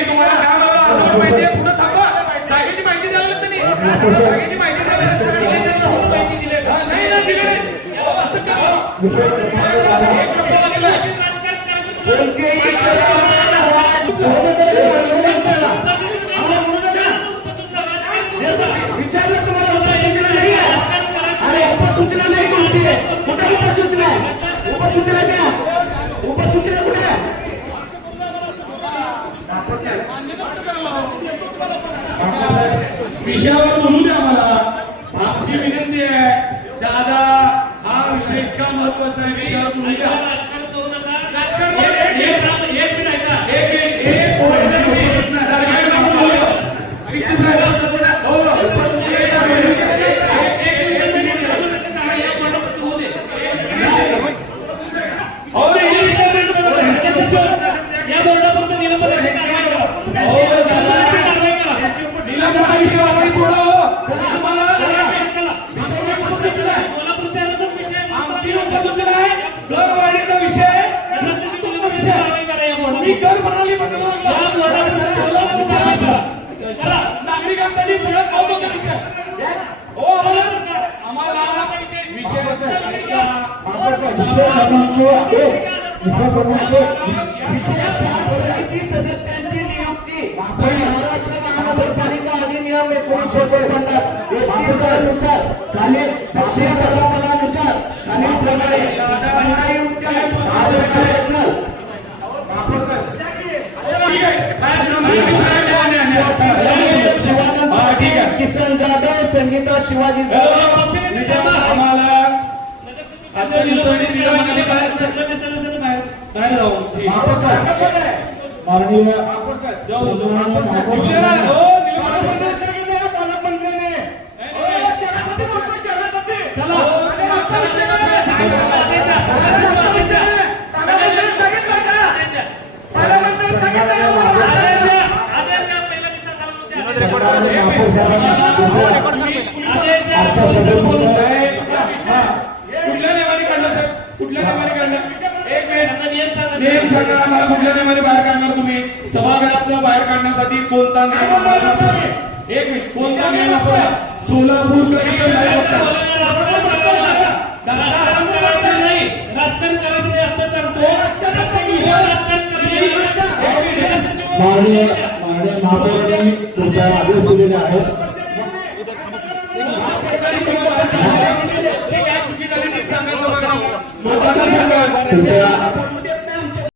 नाही तुम्हाला काय मला अर्धवट माहिती आहे पुढे थांबा जागेची माहिती द्यायला लागते नाही जागेची माहिती द्यायला नाही ना दिले उपसूचना नाही तुमची कुठे उपसूचना उपसूचना द्या उपसूचना कुठे विषयावर बोलू द्या मला आमची विनंती आहे दादा हा विषय इतका महत्वाचा आहे विषयावर बोलू द्या राजकारण करू नका राजकारण एक मिनिट ऐका एक सदस्यांची नियुक्ती महाराष्ट्र महानगरपालिका अधिनियम 1949 नुसार खालील पक्षीय कलानुसार खालील प्रकारे किसन जाधव संगीता शिवाजी आम्हाला आता बाहेर कुठल्या नियमाने बाहेर काढणार तुम्ही सभागृहातून बाहेर काढण्यासाठी कोणता नियम एक मिनिट कोणता नियम आपण सोलापूर राजकारण करायचं नाही आता सांगतो महापौरांनी तुमच्या आदेश दिलेले आहेत सांगा